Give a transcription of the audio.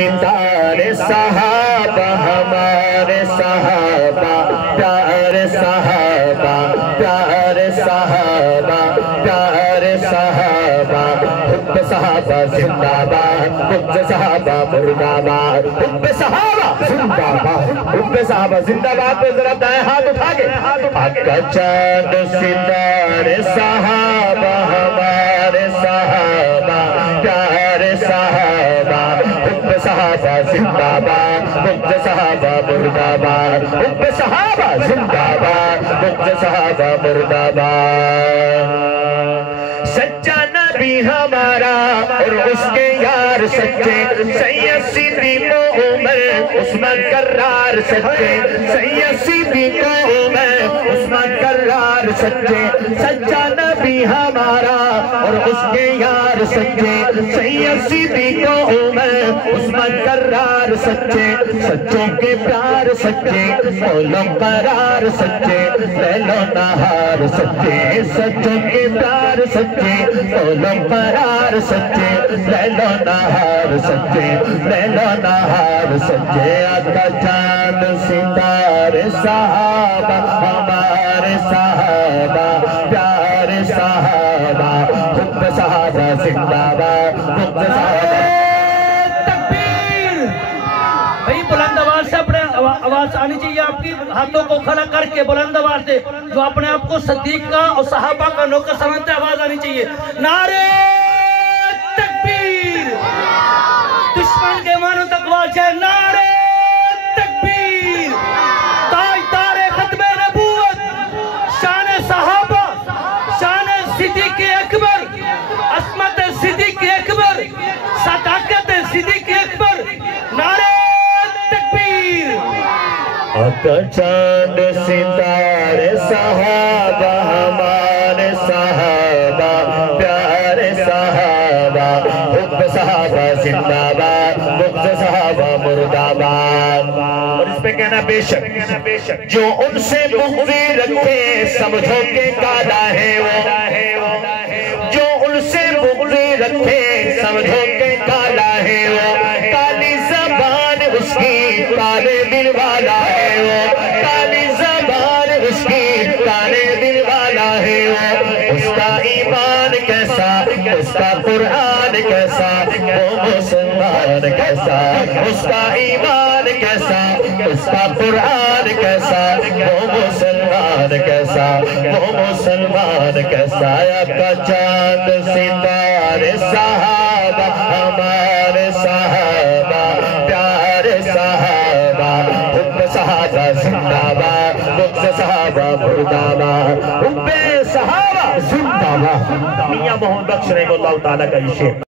پیارے صحابہ ہمارے صحابہ پیارے صحابہ پیارے صحابہ پیارے صحابہ حب صحابہ زندہ باد حب صحابہ مرد آباد حب صحابہ زندہ باد حب صحابہ زندہ باد پہ ذرا دائیں ہاتھ اٹھا کے آقا چاند ستارے صحابہ ہمارے صحابہ پیارے صحابہ حب صحابہ زندہ باد حب صحابہ مرد آباد حب صحابہ زندہ باد حب صحابہ مرد آباد سچا نبی ہمارا اور اس کے یار سچے سید صدیق و عمر عثمان کرار سچے سید صدیق و عمر عثمان کرار سچے سچا نبی ہمارا اور اس کے یار سچے سید صدیق و عمر عثمان کرار سچے سچوں کے پیار سچے مولوں قرار سچے لیل و نہار سچے سچوں کے پیار سچے مولوں قرار سچے لیل و نہار سچے لیل و نہار سچے آقا چاند ستارے صحابہ ہمارے صحابہ پیارے صحابہ حب صحابہ زندہ باد حب صحابہ تکبیر بھئی بلند آواز سے اپنے آواز آنی چاہیے آپ کی ہاتھوں کو کھڑا کر کے بلند آواز سے جو اپنے آپ کو صدیق کا اور صحابہ کا نوکر سمجھتے آواز آنی چاہیے نعرے تکبیر دشمن کے مانوں تک آواز ہے نعرے تکبیر تاج دار ختم نبوت شان صحابہ شان صدیق اکبر عصمت صدیق اکبر صداقت صدیق اکبر نعرے تکبیر آقا چاند ستارے صحابہ ہمارے صحابہ پیارے صحابہ حب صحابہ زندہ باد حب صحابہ مرد آباد اور اس پہ کہنا بے شک جو ان سے بغضی رکھے سمجھو کہ کالا ہے وہ جو ان سے بغضی رکھے سمجھو کہ کالا ہے وہ کالی زبان اس کی کالے دل والا ہے وہ کالی زبان اس کی کالے دل والا ہے وہ اس کا ایمان کیسا اس کا قرآن کیسا وہ مسلمان کیسا اس کا ایمان کیسا اس کا قرآن کیسا وہ مسلمان کیسا وہ مسلمان کیسا آقا چاند ستارے صحابہ ہمارے صحابہ پیارے صحابہ حب صحابہ زندہ باد حب صحابہ مرد آباد حب صحابہ زندہ باد میاں محمد بخش رحمہ اللہ تعالیٰ کا یہ شعر